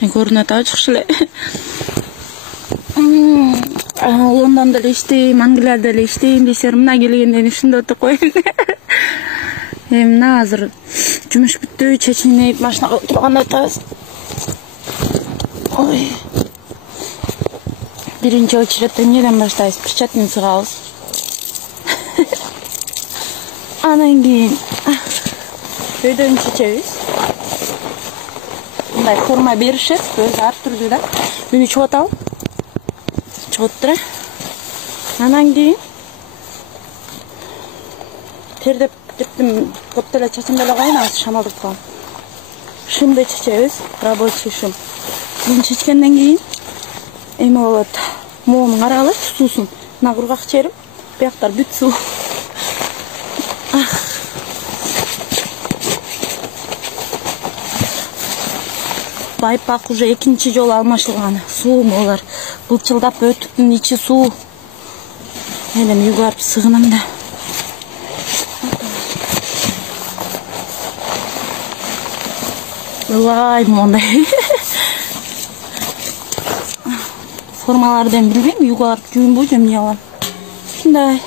Көрүнөт ачыкчы эле. Лондондо эле иштейм, Англияда эле иштейм десер, мына келгенден ушунда өтүп коеюн. Мына азыр жумуш бүттү, чечинип машинага отурганда атабыз. Ой. Биринчи очередте эмнеден баштайбыз? Перчатканы сыгабыз. Анан кийин өйдөн чечебиз. Мындай форма беришет, өзү ар түрдүү да. Мени чыгып атабы? Чыгып тура. Анан кийин тердеп кеттим, көп деле чачымды эле коеюн, азыр шамалдырып коем. Шымды чечебиз, рабочий шым. Муну чечкенден кийин эме болот. Моунун карагылычы суусун. Мына кургак черим, бияктар бүт суу. Байпак уже экинчи жолу алмашылган. Суу болар. Былчылдап өтүптүн ичи суу. Мен эми үйгө барып сыгынам да. Ылай мондай. Формалардын билбейм, үйгө барып жуйынбу же эмне кылам. Ушундай.